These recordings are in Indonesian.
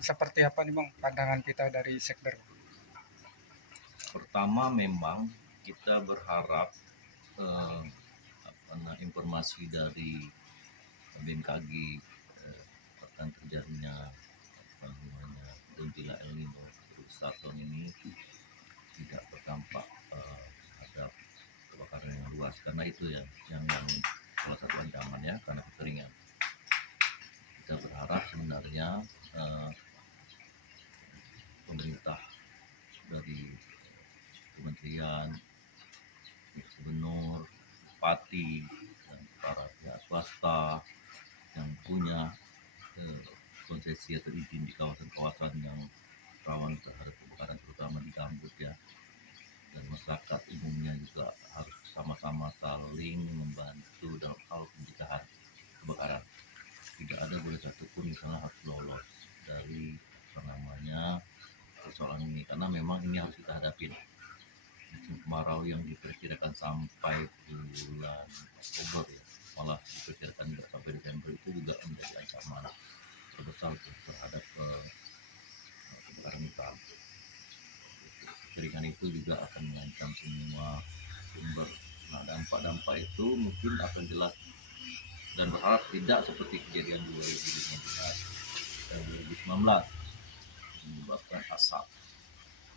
seperti apa nih Bang pandangan kita dari sekber? Pertama memang kita berharap eh, informasi dari BMKG akan terjadinya gejala El Nino besar tahun ini tidak berdampak terhadap kebakaran yang luas, karena itu ya yang salah satu ancamannya karena kekeringan. Kita berharap sebenarnya eh, pemerintah dari kementerian, gubernur, bupati, dan para pihak swasta yang punya konsesi atau izin di kawasan-kawasan yang rawan terhadap kebakaran, terutama di gambut ya, dan masyarakat umumnya juga harus sama-sama saling membantu dalam hal pencegahan kebakaran. Tidak ada boleh satupun misalnya harus lolos dari persoalan ini, karena memang ini harus kita hadapi. Musim kemarau yang diperkirakan sampai bulan Oktober ya, malah diperkirakan sampai Desember, itu juga menjadi ancaman terbesar terhadap kebakaran hutan. Kekeringan itu juga akan mengancam semua sumber. Nah, dampak-dampak itu mungkin akan jelas dan berharap tidak seperti kejadian 2015 dan 2019 menyebabkan asap.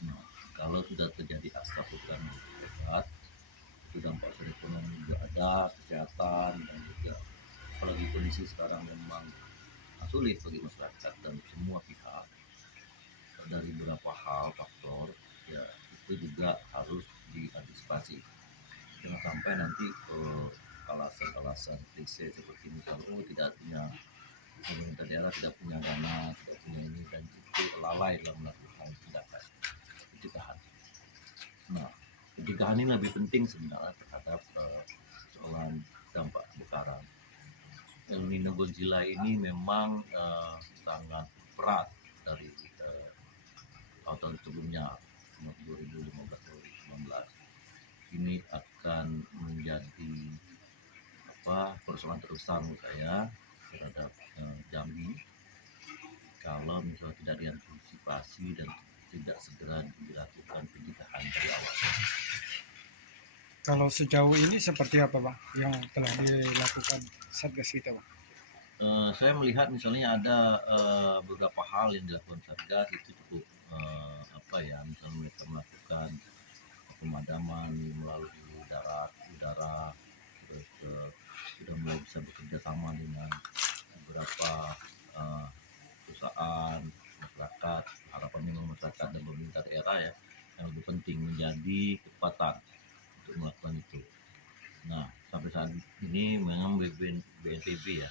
Nah, kalau sudah terjadi asap hutan lebat, itu dampak ekonomi juga ada, kesehatan, dan juga apalagi kondisi sekarang memang sulit bagi masyarakat dan semua pihak. Dari beberapa hal faktor ya, itu juga harus diantisipasi. Jangan sampai nanti alasan-alasan klise seperti misalnya tidak punya, pemerintah daerah tidak punya dana, tidak punya ini, dan itu lalai dalam melakukan tindakan pencegahan. Nah, pencegahan ini lebih penting sebenarnya terhadap soalan dampak kebakaran. El Nino Godzilla ini memang sangat berat dari tahun sebelumnya, 2015-2019. Ini akan menjadi persoalan terbesar menurut saya terhadap Jambi kalau misalnya tidak diantisipasi dan tidak segera dilakukan pencegahan dari awal. Kalau sejauh ini seperti apa Bang yang telah dilakukan Satgas kita Bang? Saya melihat misalnya ada beberapa hal yang dilakukan Satgas itu cukup misalnya mereka melakukan pemadaman melalui darat, udara, terus sudah mulai bisa bekerja sama dengan beberapa perusahaan, masyarakat. Harapan memang masyarakat dan pemerintah daerah ya yang lebih penting menjadi kekuatan untuk melakukan itu. Nah, sampai saat ini memang BNPB ya,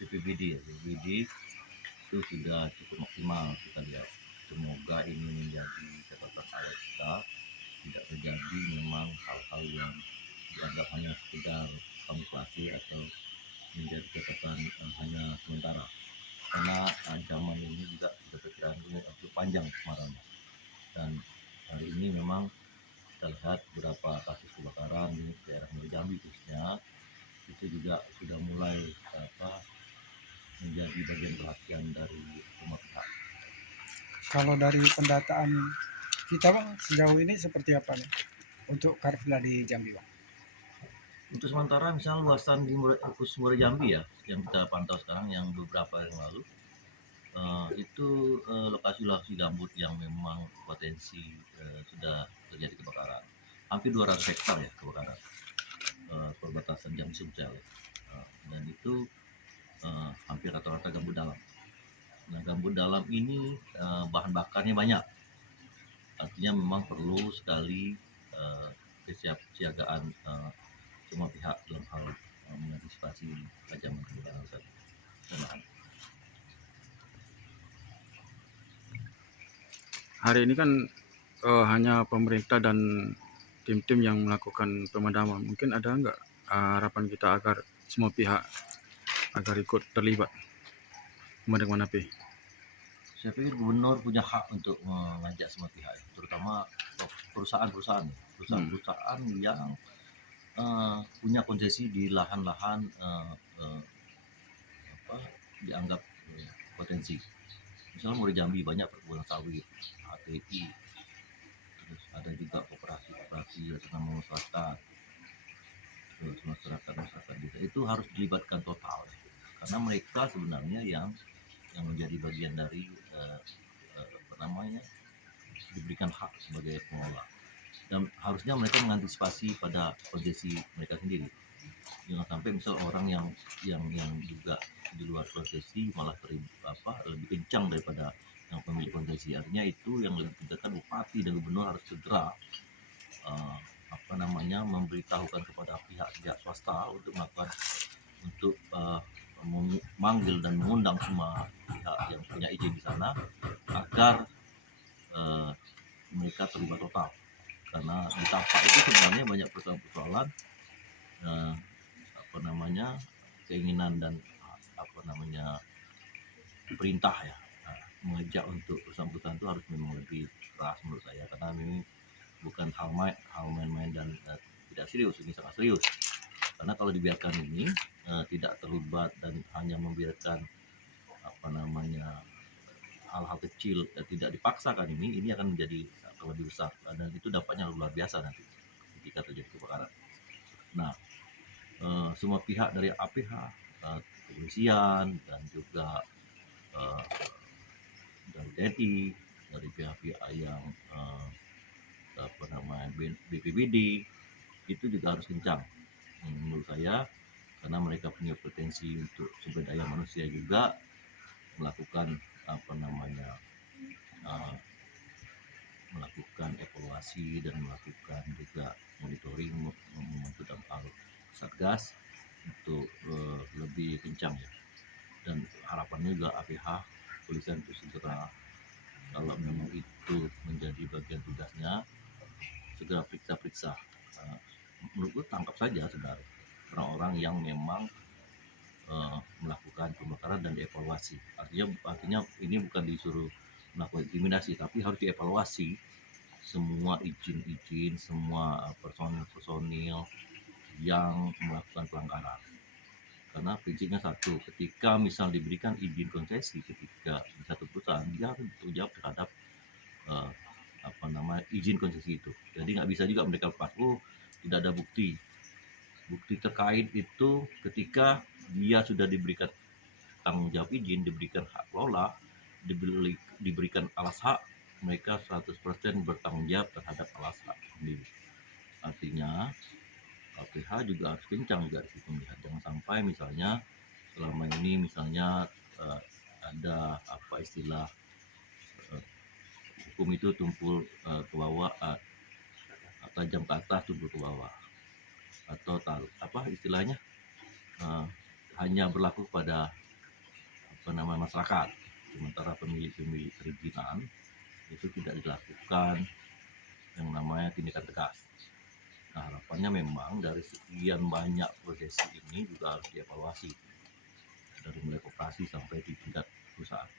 BPBD itu sudah cukup maksimal kita lihat. Semoga ini menjadi catatan awal kita, tidak terjadi memang hal-hal yang dianggap hanya sekedar kamuflase atau menjadi catatan hanya sementara, karena ancaman ini juga sudah berjalan cukup panjang kemarin, dan hari ini memang kita lihat beberapa kasus kebakaran di daerah Jambi khususnya itu juga sudah mulai menjadi bagian perhatian dari semua pihak. Kalau dari pendataan kita Bang sejauh ini seperti apa nih untuk karhutla di Jambi Bang? Untuk sementara misalnya luasan di Muara Jambi ya yang kita pantau sekarang, yang beberapa yang lalu itu lokasi-lokasi gambut yang memang potensi sudah terjadi kebakaran. Hampir 200 hektar ya kebakaran, perbatasan Jambi Sumsel, dan itu hampir rata-rata gambut dalam. Nah, gambut dalam ini bahan bakarnya banyak, artinya memang perlu sekali kesiapsiagaan semua pihak dalam hal mengantisipasi ancaman kebakaran tadi. Hari ini kan hanya pemerintah dan tim-tim yang melakukan pemadaman. Mungkin ada nggak harapan kita agar semua pihak agar ikut terlibat memadamkan api? Saya pikir gubernur punya hak untuk mengajak semua pihak, terutama perusahaan-perusahaan yang punya konsesi di lahan-lahan dianggap potensi. Misalnya mau di Jambi banyak perkebunan sawit, HTI, terus ada juga koperasi-koperasi yang masyarakat, terus masyarakat juga itu harus dilibatkan total, karena mereka sebenarnya yang menjadi bagian dari apa namanya, diberikan hak sebagai pengelola, dan harusnya mereka mengantisipasi pada kondisi mereka sendiri. Jangan sampai misal orang yang juga di luar konsesi malah lebih kencang daripada yang pemilik konsesi. Artinya itu yang lebih penting, bupati dan gubernur harus segera eh, memberitahukan kepada pihak swasta untuk melakukan, untuk memanggil dan mengundang semua pihak yang punya izin di sana agar eh, mereka terlibat total, karena di tapak itu sebenarnya banyak persoalan eh, keinginan dan perintah ya. Nah, mengajak untuk bersangkutan itu harus memang lebih keras menurut saya, karena ini bukan hal main-main dan tidak serius, ini sangat serius. Karena kalau dibiarkan ini tidak terlibat dan hanya membiarkan hal-hal kecil tidak dipaksakan, ini akan menjadi lebih besar, dan itu dampaknya luar biasa nanti jika terjadi kebakaran. Nah, semua pihak dari APH, kepolisian, dan juga dari TNI, dari pihak-pihak yang BPBD, itu juga harus kencang menurut saya, karena mereka punya potensi untuk sumber daya manusia juga melakukan melakukan evaluasi dan melakukan juga monitoring, membentuk satgas untuk lebih kencang ya. Dan harapannya juga APH polisian itu segera, kalau memang itu menjadi bagian tugasnya, segera periksa. Menurutku tangkap saja sebenarnya orang-orang yang memang melakukan pembakaran dan dievaluasi. Artinya ini bukan disuruh melakukan intimidasi, tapi harus dievaluasi semua izin-izin, semua personil yang melakukan pelanggaran. Karena prinsipnya satu, ketika misal diberikan izin konsesi ketika di satu perusahaan, dia harus bertanggung jawab terhadap izin konsesi itu. Jadi nggak bisa juga mereka lepas, tidak ada bukti terkait itu. Ketika dia sudah diberikan tanggung jawab izin, diberikan hak kelola, diberikan alas hak, mereka 100% bertanggung jawab terhadap alas hak sendiri. Artinya LPH juga harus kencang juga di melihat, jangan sampai misalnya selama ini misalnya ada istilah hukum itu tumpul ke bawah, tajam ke atas tumpul ke bawah, atau istilahnya hanya berlaku pada masyarakat, sementara pemilik perizinan itu tidak dilakukan yang namanya tindakan tegas. Nah, harapannya memang dari sekian banyak prosesi ini juga harus dievaluasi dari mulai koperasi sampai di tingkat perusahaan.